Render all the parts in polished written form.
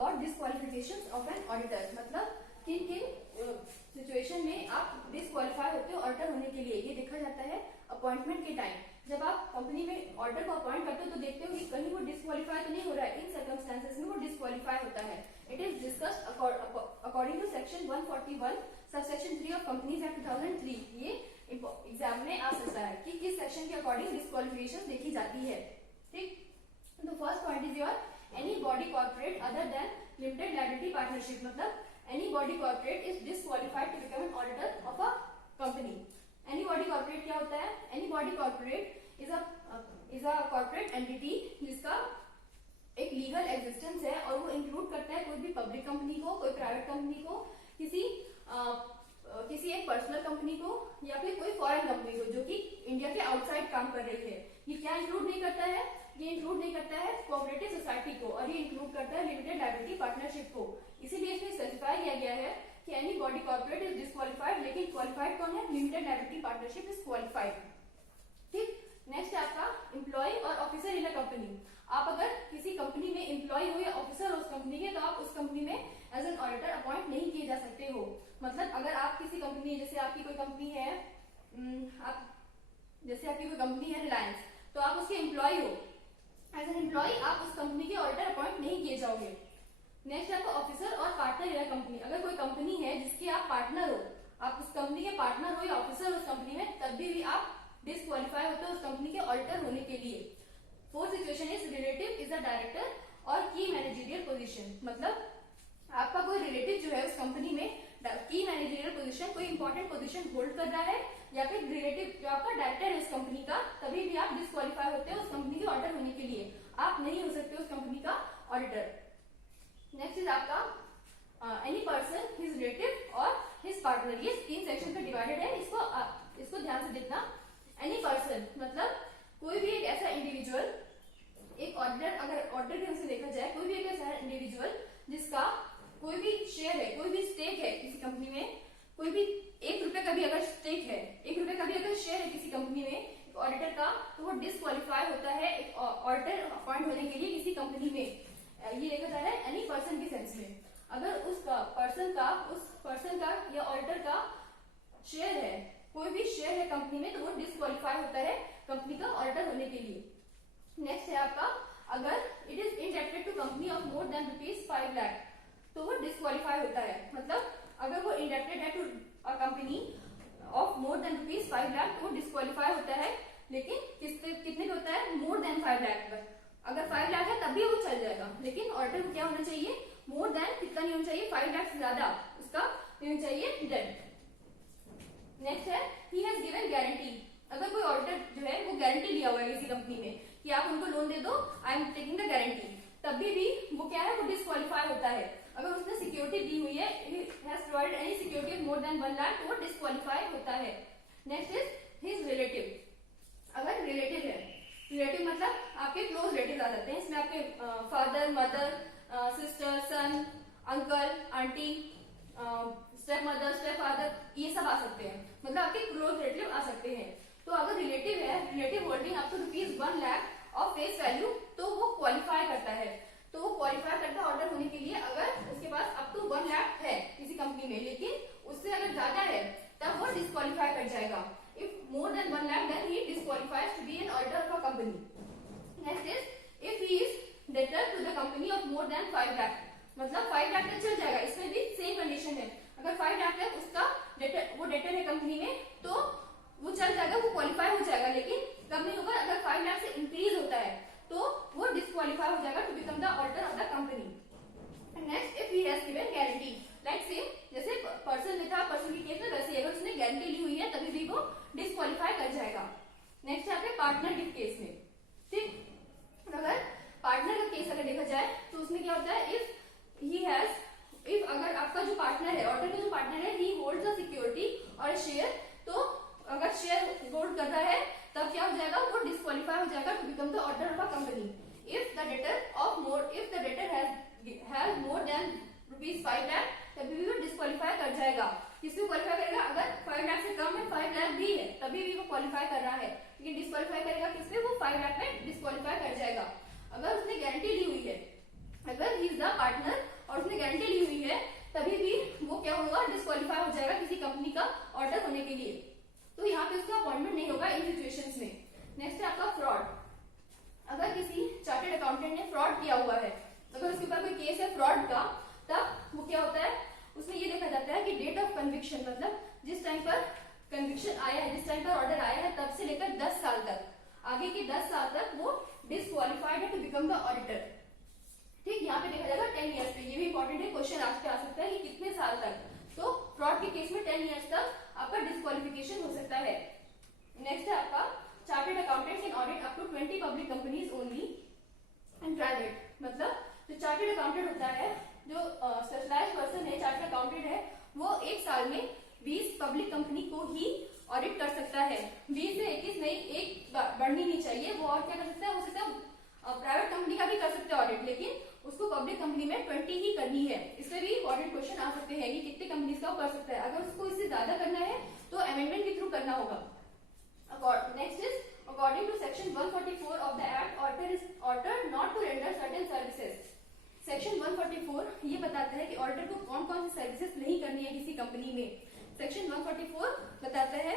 और disqualification of an auditor, मतलब किन किन सिचुएशन में आप डिस्क्वालिफाई होते हो ऑडिटर होने के लिए। ये देखा जाता है अपॉइंटमेंट के टाइम। जब आप कंपनी में ऑडिटर को अपॉइंट करते हो तो देखते हो कि कहीं वो डिस्क्वालिफाई तो नहीं हो रहा है, इन सर्कमस्टेंसेस में वो डिस्क्वालिफाई होता है। It is discussed according to section 141 subsection 3 of companies act 2003। ये एग्जाम में आ सकता है कि किस सेक्शन के अकॉर्डिंग डिस्क्वालिफिकेशन देखी जाती है। ठीक, तो first point is your any body corporate other than limited liability partnership, मतलब any body corporate is disqualified to become an auditor of a company. Any body corporate क्या होता है? Any body corporate is a corporate entity जिसका एक legal existence है और वो include करता है कोई भी पब्लिक कंपनी को, कोई प्राइवेट कंपनी को, किसी एक पर्सनल कंपनी को या फिर कोई फॉरेन कंपनी को जो कि इंडिया के आउटसाइड काम कर रही है। ये क्या इंक्लूड नहीं करता है? ये इंक्लूड नहीं करता है कोऑपरेटिव सोसाइटी को, और ये इंक्लूड करता है लिमिटेड लायबिलिटी पार्टनरशिप को। इसीलिए इसमें स्पेसिफाई किया गया है कि any body corporate is disqualified, लेकिन क्वालिफाइड कौन है? Limited liability partnership is qualified. ठीक, नेक्स्ट है आपका एम्प्लॉय और ऑफिसर इन अ कंपनी। आप अगर किसी कंपनी में एम्प्लॉय हो या ऑफिसर हो उस कंपनी के, तो आप उस कंपनी में एज एन ऑडिटर अपॉइंट नहीं किए जा सकते हो। मतलब अगर आप किसी कंपनी, जैसे आपकी कोई कंपनी है, जैसे आपकी कोई कंपनी है रिलायंस, तो आप उसके एम्प्लॉय हो, एज एन एम्प्लॉय आप उस कंपनी के ऑडिटर अपॉइंट नहीं किए जाओगे। नेक्स्ट आपका ऑफिसर और पार्टनर इन कंपनी। अगर कोई कंपनी है जिसके आप पार्टनर हो, आप उस कंपनी के पार्टनर हो या ऑफिसर उस कंपनी में, तब भी आप डिस्क्वालिफाई होते हो उस कंपनी के ऑडिटर होने के लिए। Fourth situation is relative is a director और की मैनेजरियल पोजीशन, मतलब आपका कोई रिलेटिव जो है उस कंपनी में की मैनेजरियल पोजीशन, कोई इंपॉर्टेंट पोजीशन होल्ड कर रहा है, या फिर रिलेटिव जो आपका डायरेक्टर है उस कंपनी का, तभी भी आप डिस्क्वालिफाई होते हो उस कंपनी के ऑडिटर होने के लिए। आप नहीं हो सकते उस कंपनी का ऑडिटर। नेक्स्ट इज आपका एनी पर्सन, हिज रिलेटिव और हिज पार्टनर। ये 3 सेक्शन पे डिवाइडेड है, इसको ध्यान से देखना। एनी पर्सन मतलब कोई भी एक ऐसा इंडिविजुअल, एक ऑडिटर, अगर ऑडिटर के ढंग से देखा जाए, कोई भी एक ऐसा इंडिविजुअल जिसका कोई भी शेयर है, कोई भी स्टेक है किसी कंपनी में, कोई भी 1 रुपए का भी अगर स्टेक है, 1 रुपए का भी अगर शेयर है किसी कंपनी में ऑडिटर का, तो वो डिस्क्वालिफाई होता है एक ऑडिटर अपॉइंट होने के लिए किसी कंपनी में। ये देखा जा रहा है एनी पर्सन के सेंस में। अगर उस पर्सन का या ऑडिटर का शेयर है, कोई भी शेयर है कंपनी में, तो वो डिस्क्वालिफाई होता है कंपनी का ऑडिटर होने के लिए। नेक्स्ट है आपका अगर it is indebted to company of more than ₹5 lakh, तो वो डिस्क्वालिफाई होता है। मतलब अगर वो इंडेप्टेड है to a company of more than ₹5 lakh, तो वो डिस्क्वालिफाई होता है। लेकिन कितने पे होता है? मोर देन 5 लाख पर। अगर 5 लाख है तब भी वो चल जाएगा, लेकिन ऑडिटर को क्या होना चाहिए? मोर देन कितना नहीं होना चाहिए? 5 लाख से ज्यादा उसका नहीं होना चाहिए डेट। नेक्स्ट है ही हैज गिवन गारंटी। अगर कोई ऑडिटर जो है वो गारंटी लिया हुआ है किसी कंपनी में कि आप उनको लोन दे दो, I am taking the guarantee, तभी भी वो क्या है? वो डिस्क्वालिफाई होता है। अगर उसने सिक्योरिटी दी हुई है, has provided any security of more than 1 lakh, तो वो डिस्क्वालिफाई होता है। Next is his relative. अगर रिलेटिव है, रिलेटिव मतलब आपके क्लोज रिलेटिव आ जाते हैं, इसमें आपके father, mother, sister, son, uncle, aunty, step mother, step father, ये सब आ सकते हैं, मतलब आपके क्लोज रिलेटिव आ सकते हैं। तो अगर रिलेटिव है, relative holding up to ₹1 lakh of face value, तो वो क्वालिफाई करता है। तो वो क्वालिफाई करता है ऑर्डर होने के लिए अगर उसके पास अप टू 1 लाख है किसी कंपनी में, लेकिन उससे अगर ज्यादा है तब वो डिस्क्वालिफाई कर जाएगा। If more than 1 lakh, then he disqualifies to be an auditor of a company. Next is if he is debtor to the company of more than 5 lakh, मतलब 5 लाख तक चल जाएगा। इसमें भी सेम कंडीशन है, अगर 5 लाख तक उसका वो डेटर है कंपनी में, तो वो चल जाएगा, वो क्वालिफाई हो जाएगा। लेकिन कब नहीं होगा? अगर 5 लाख से इंक्रीज होता है तो वो डिस्क्वालिफाई हो जाएगा to become the auditor of the company. Next if he has given guarantee, like same जैसे पर्सन में था, पर्सन के केस में, वैसे अगर उसने गारंटी ली हुई है तभी भी वो डिस्क्वालिफाई कर जाएगा। नेक्स्ट है आपके पार्टनर के केस में। ठीक, अगर पार्टनर का केस अगर देखा जाए तो उसमें क्या होता है? इफ अगर आपका जो पार्टनर है, ऑडिटर का जो पार्टनर है, ही होल्ड्स अ सिक्योरिटी और शेयर, तो अगर शेयर होल्ड कर रहा है तब क्या हो जाएगा? वो डिस्क्वालिफाई हो जाएगा to become the auditor of a company. If the debtor has more than ₹5 lakh, तभी भी वो डिस्क्वालिफाई कर जाएगा। किसको क्वालिफाई करेगा? अगर 5 लाख से कम है, 5 लाख भी है, तभी भी वो क्वालिफाई कर रहा है, लेकिन डिस्क्वालिफाई करेगा किसमें? वो 5 लाख में डिस्क्वालिफाई कर जाएगा। अगर उसने गारंटी ली हुई है, अगर he is the partner next है आपका फ्रॉड। अगर किसी चार्टर्ड अकाउंटेंट ने फ्रॉड किया हुआ है, अगर उसके ऊपर कोई केस है फ्रॉड का, तब वो क्या होता है, उसमें ये देखा जाता है कि डेट ऑफ कन्विक्शन, मतलब जिस टाइम पर कन्विक्शन आया है, जिस टाइम पर ऑर्डर आया है, तब से लेकर 10 साल तक, आगे के 10 साल तक वो डिस्क्वालिफाइड है टू बिकम द ऑडिटर। ठीक, यहाँ पे देखा जाएगा 10 ईयर्स पे। ये भी इंपॉर्टेंट है, क्वेश्चन आज पे आ सकता है कि कितने साल तक। तो फ्रॉड के केस में 10 ईयर्स तक आपका डिस्क्वालिफिकेशन हो सकता है। नेक्स्ट है आपका chartered accountant can audit up to 20 public companies only and private. मतलब जो चार्टर्ड अकाउंटेंट होता है, जो स्पेशलाइज्ड पर्सन है, चार्टर्ड अकाउंटेंट है, वो एक साल में 20 पब्लिक कंपनी को ही ऑडिट कर सकता है। 20 से 21 नहीं, एक बढ़नी नहीं चाहिए। वो और क्या कर सकता है, हो सकता है प्राइवेट कंपनी का भी कर सकते हैं ऑडिट, लेकिन उसको पब्लिक कंपनी में 20 ही करनी है। इससे भी ऑडिट क्वेश्चन आ सकते हैं कि कितने कंपनी का कर सकता है। अगर उसको इससे ज्यादा करना है तो अमेंडमेंट के थ्रू करना होगा। Next is according to section 144 of the act, auditor is ordered not to render certain services. Section 144 ये बताता है कि ऑडिटर को कौन कौन सी सर्विसेज नहीं करनी है किसी कंपनी में। सेक्शन 144 बताता है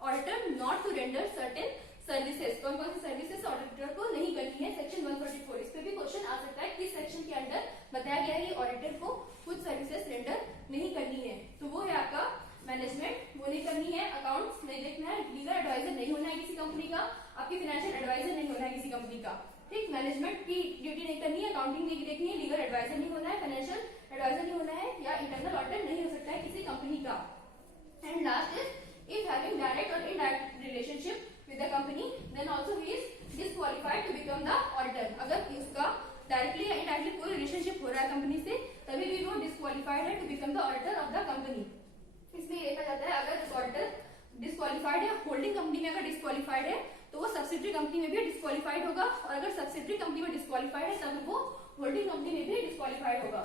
auditor not to render certain services, कौन कौन सी सर्विसेज ऑडिटर को नहीं करनी है। सेक्शन 144, इस पे भी क्वेश्चन आ सकता है किस सेक्शन के अंडर बताया गया है कि ऑडिटर को कुछ सर्विसेज रेंडर नहीं करनी है। तो वो है आपका मैनेजमेंट, वो नहीं करनी है, अकाउंट्स नहीं देखना है, लीगल एडवाइजर नहीं होना है किसी कंपनी का, आपकी फाइनेंशियल एडवाइजर नहीं होना है किसी कंपनी का। ठीक, मैनेजमेंट की ड्यूटी नहीं करनी है, अकाउंटिंग नहीं देखनी है, लीगल एडवाइजर नहीं होना है, फाइनेंशियल एडवाइजर नहीं होना है, या इंटरनल ऑडिटर नहीं हो सकता है किसी कंपनी का। And last is if having direct और indirect relationship with the company, then also he is disqualified to become the auditor। अगर उसका डायरेक्टली या इनडायरेक्टली कोई रिलेशनशिप हो रहा है कंपनी से, तभी भी वो डिस्क्वालिफाइड है to become the auditor of the company. इसलिए देखा जाता है अगर ऑडिटर डिस्क्वालिफाइड है, होल्डिंग कंपनी में अगर डिस्क्वालिफाइड है, तो वो सब्सिडरी कंपनी में भी डिस्क्वालिफाइड होगा, और अगर सब्सिडरी कंपनी में डिस्क्वालिफाइड है, तब वो होल्डिंग कंपनी में भी डिस्क्वालिफाइड होगा।